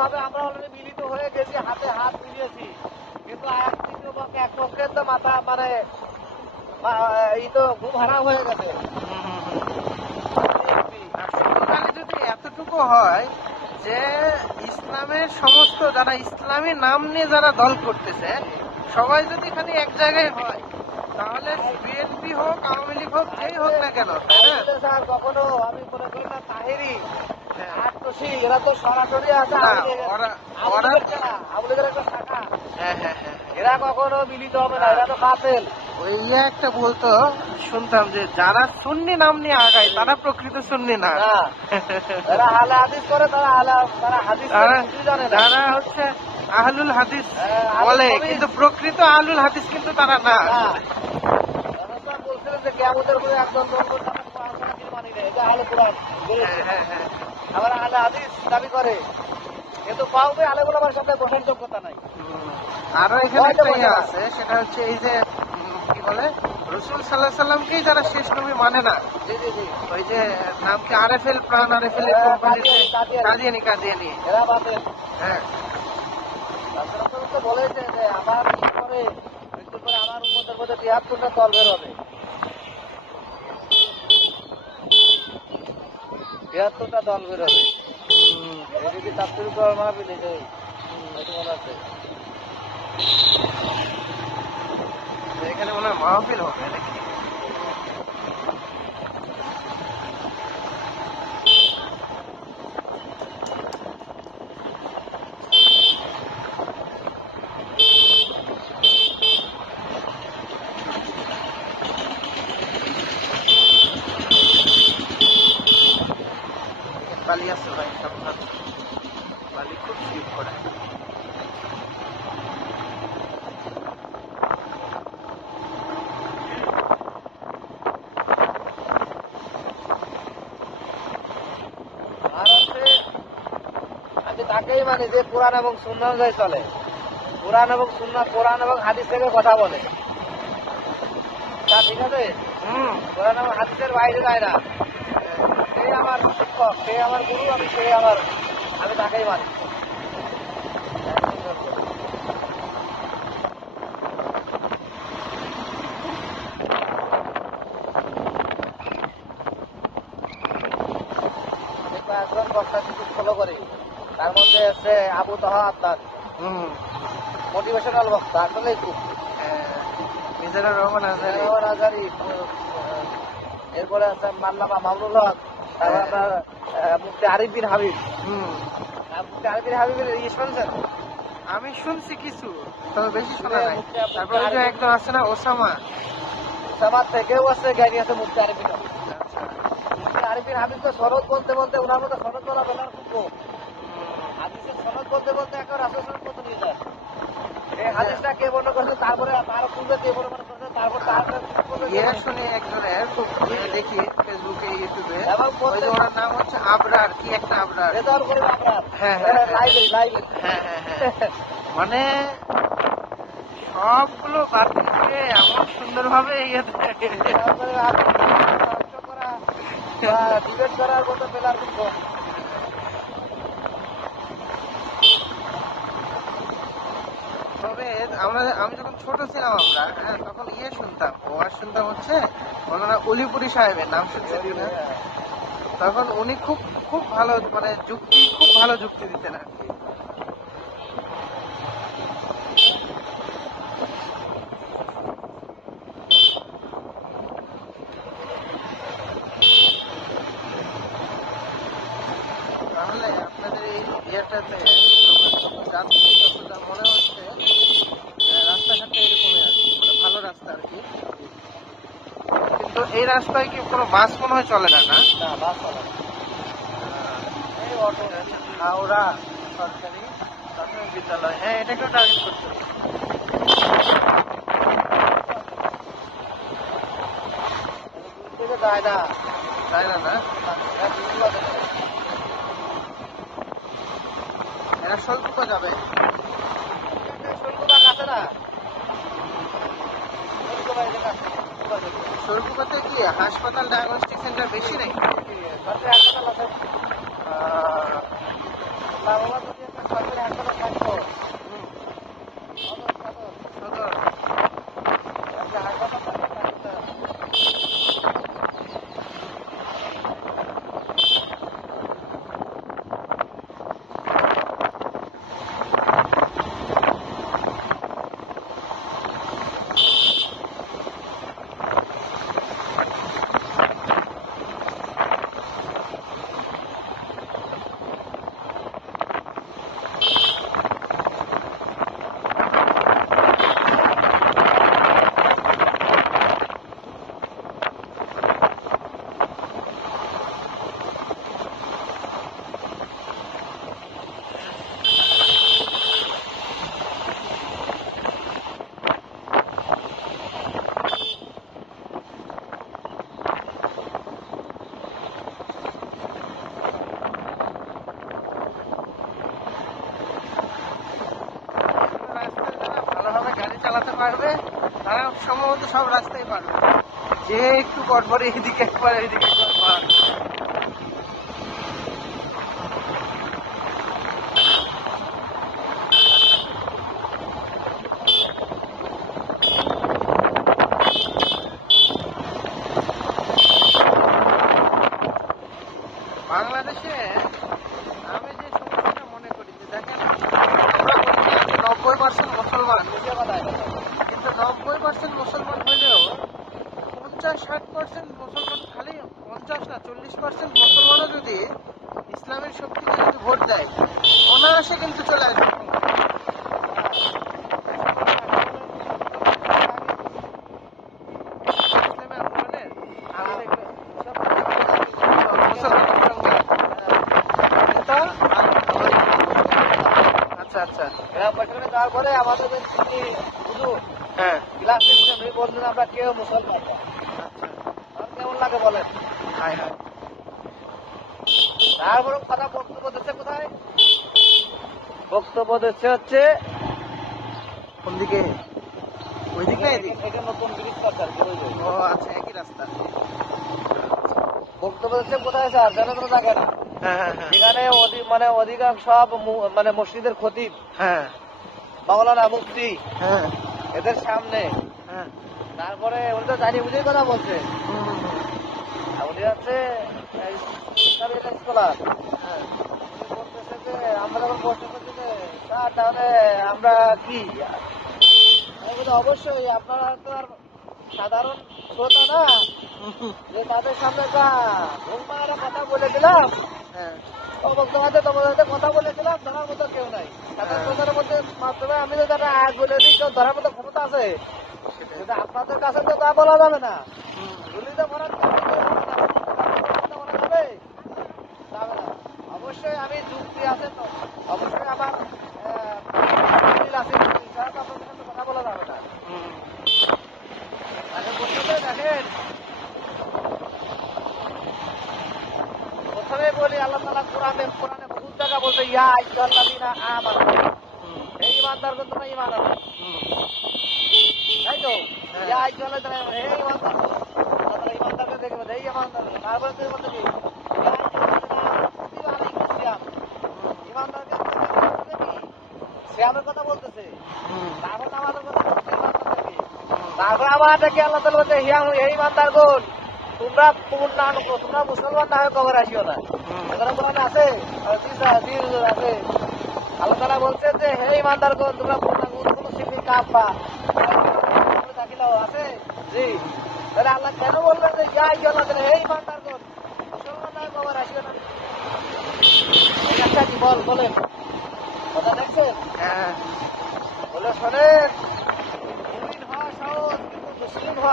ভাবে আমরা অলরেডি মিলিত হয়ে গেছি, হাতে হাত মিলিয়েছি, কিন্তু এক তৃতীয় পক্ষে এক পক্ষের তো মাথা মানে এই তো খুব হারাম হয়ে গেছে। যদি এতটুকু হয় যে ইসলামের সমস্ত যারা ইসলামী নাম নিয়ে যারা দল করতেছে সবাই যদি খালি এক জায়গায় হয়, তাহলে বিএনপি হোক আওয়ামী লীগ হোক যেই হোক না কেন, তাই না? স্যার কখনো আমি মনে করি না তাহেরি আর তোষি এরা তো সরাসরি আছে আওয়ামী লীগের একটা শাখা। এরা কখনো মিলিত হবে না, এরা তো কাফেল। ওই একটা বলতো শুনতাম যে যারা সুন্নি নাম নিয়ে আগায় তারা প্রকৃত সুন্নি না, এরা আহলে হাদিস করে, তারা হাদিস জানে না, যারা হচ্ছে আহলুল হাদিস বলে কিন্তু প্রকৃত আহলুল হাদিস কিন্তু তারা না। বলছিলেন যে কিয়ামতের পরে একজন মানি নেই, এটা আহলে কোরআন, আবার আহলে হাদিস দাবি করে, কিন্তু কাউকে আলেমুল আমার সাথে বসার যোগ্যতা নাই। আরো এখানে একটা ইয়ে আছে, সেটা হচ্ছে এই যে কি বলে রাসূল সাল্লাল্লাহু আলাইহি সাল্লামকেই যারা শেষ নবী মানে না, ওই যে নাম কি আরএফএল প্রাণ আরএফএল কাদিয়ানি এরা বাদে হ্যাঁ রাসূল তো বলেছে যে আমার পরে মৃত্যুর পরে আমার উম্মতের মধ্যে ৭৩টা দল বের হবে, ৭৩টা দল বের হবে। যদি তাফসীর করা মাহফিল এই এটা মনে আছে, এখানে মনে হয় মাহফিল হবে নাকি? বালি আছে ভাই, আপনার বালি খুব স্লিপ করে। আমি তাকেই মানি যে কোরআন এবং সুন্নাহ অনুযায়ী চলে, কোরআন এবং সুন্নাহ, কোরআন এবং হাদিস থেকে কথা বলে, তা ঠিক আছে। কোরআন এবং হাদিসের বাইরে যায় না, সে আমার শিক্ষক, সে আমার গুরু, আমি তাকেই মানি। একজন বক্তা কিছু ফলো করি, তার মধ্যে আছে আবু তাহা আত্মার মোটিভেশনাল বক্তা, আসলে খুব মিজানুর রহমান আজারি, এরপরে আছে মাল্লামা মামুনুল হক, তারপর আপনার মুফতি আরিফ বিন হাবিব। মুফতি আরিফ বিন হাবিবের ইয়ে শুনছেন? আমি শুনছি কিছু, তবে বেশি শোনা নাই। তারপরে যে একদম আছে না ওসামা থেকেও আছে জ্ঞানী আছে মুফতি আরিফ বিন হাবিব। মুফতি আরিফ বিন হাবিব তো সনদ বলতে বলতে ওনার মতো সনদ বলা বলার খুব কম, হাদিসের সনদ বলতে বলতে এখন রাসূল সনদ মতো নিয়ে যায়। এই হাদিসটা কে বর্ণনা করছে, তারপরে তার পূর্বে কে বর্ণনা করছে, তারপর তার শুনে একজনের খুব দেখি ফেসবুকে ইউটিউবে, ওনার নাম হচ্ছে আবরার, কি একটা আবরার, হ্যাঁ মানে সবগুলো বাতিল করে এমন সুন্দর ভাবে ডিবেট করার মতো পেলার খুব কম। তবে আমি যখন ছোট ছিলাম তখন শুনতাম, শুনতাম হচ্ছে ওনারা অলিপুরি সাহেবের নাম শুনছেন কিনা, তখন উনি খুব খুব ভালো মানে খুব ভালো যুক্তি দিতেন আর কি। তাহলে আপনাদের এই ইয়েটাতে যাচ্ছি যতটা মনে হচ্ছে রাস্তাঘাটটা এরকমই আর কি, মানে ভালো রাস্তা আর কি, কিন্তু এই রাস্তায় কি কোনো বাস মনে হয় চলে না? বাস চলে না, এই অটো হাওড়া সরকারি প্রাথমিক বিদ্যালয়, হ্যাঁ এটাকেও টার্গেট করতে হবে। যায় না না এরা শৈলকুপা যাবে, কাছে না, শৈলকুপাতে কি হাসপাতাল ডায়াগনস্টিক সেন্টার বেশি নেই? হাসপাতাল আছে। সরকারি হাসপাতাল থাকতো হুম, সদর সদর সদর। একটা হাসপাতাল থাকতো। রাস্তায় যারা ভালোভাবে গাড়ি চালাতে পারবে তারা সম্ভবত সব রাস্তায় পারবে, যে একটু পরপরে এদিকে একবার এদিকে একবার। বাংলাদেশে আমি যে সমস্যাটা মনে করি যে দেখেন, আমরা বলি 90% মুসলমান, বুঝে কথায় কিন্তু 90% মুসলমান হইলেও 50-60% মুসলমান, খালি 50 না 40% মুসলমানও যদি ইসলামের শক্তিতে যদি ভোট দেয়, অনায়াসে কিন্তু চলে আসবে। ইসলামী আন্দোলনের আগে দেখবে মুসলমানের সঙ্গে নেতা আর আচ্ছা আচ্ছা, এরা পেছনে যাওয়ার পরে আমাদের যে তিনি হুজুর হ্যাঁ ক্লাস নিচ্ছেন উনি বললেন আমরা কেউ মুসলমান না। আচ্ছা, আমার কেমন লাগে বলেন? হায় হায়, তারপরে কথা বক্তব্য দিচ্ছে কোথায়? বক্তব্য দিচ্ছে হচ্ছে কোন দিকে? ওই দিকে না এদিকে? এটা নতুন ব্রিজ করছে আর কি, ওই যে। ও আচ্ছা, একই রাস্তা। বক্তব্য দিচ্ছে কোথায় স্যার? জানো কোনো জায়গা না, হ্যাঁ হ্যাঁ হ্যাঁ যেখানে মানে অধিকাংশ সব মানে মসজিদের খতিব, হ্যাঁ মাওলানা, মুফতি হ্যাঁ এদের সামনে। হ্যাঁ, তারপরে উনি তো জানি বুঝেই কথা বলছে। হুম, হুম, হুম, আর উনি হচ্ছে স্কলার। হ্যাঁ, উনি বলতেছে যে আমরা যখন প্রশ্ন করছি যে স্যার তাহলে আমরা কি, আমি বলি অবশ্যই আপনারা তো আর সাধারণ শ্রোতা না যে তাদের সামনে একটা ঘুমার কথা বলে দিলাম, হ্যাঁ, তোমাদের সাথে কথা বলে দিলাম, ধরার মতো কেউ নাই। সাধারণ শ্রোতার মধ্যে মাধ্যমে আমি তো যারা আগ বলে দিই, কেউ ধরার মতো ক্ষমতা আছে, সেটাই। কিন্তু আপনাদের কাছে তো তা বলা যাবে না। হুম, গুলিতে ভরার কথা বলা যাবে? যাবে না। অবশ্যই আমি যুক্তি আছে তো, অবশ্যই আমার দলিল আছে, কিন্তু এছাড়া তো আপনাদের সাথে কথা বলা যাবে না। হুম, তাহলে বলতে দেখেন, প্রথমে বলি আল্লাহ তাআলা কোরআনে বহুত জায়গা বলতে ইয়া আইয়ুহাল্লাযীনা আমানু, হুম, এই ইমানদারগণ তোমরা ঈমান আনো, হুম, তাই তো? হ্যাঁ। ইয়া আইয়ুহাল্লাযীনা আমানু, হে ইমানদারগণ, আল্লাহ তাআলা ইমানদারকে দেখে বলে হে ইমানদারগণ। তারপরে তুমি বলতে কি ইয়া আইয়ুহাল্লাযীনা আমানু কুতিবা আলাইকুমুস সিয়াম, ইমানদারকে বলতে কি সিয়ামের কথা বলতেছে। হুম, তারপর নামাজের কথা বলতেছে ইমানদারকে। তারপর আবার দেখে আল্লাহ তাআলা বলতে হে ইমানদারগণ, তোমরা পূর্ণাঙ্গ, তোমরা মুসলমান না হয়ে কবর আসিও না। হুম, এখানে কোরআন আছে, আছে। আল্লাহ তাআলা বলছে যে হে ইমানদারগণ, তোমরা পূর্ণাঙ্গ কোন সিলমি কাফা দাখিলাও আছে। জি, তাহলে আল্লাহ কেন বলবেন যে ইয়া আইয়ুহাল্লাযীনা, হে ইমানদারগণ, মুসলমান না হয়ে কবর আসিও না? এই একটা কি বলেন, কথা দেখছেন? হ্যাঁ। বলে শোনেন, মুমিন হওয়া সহজ, কিন্তু মুসলিম হওয়া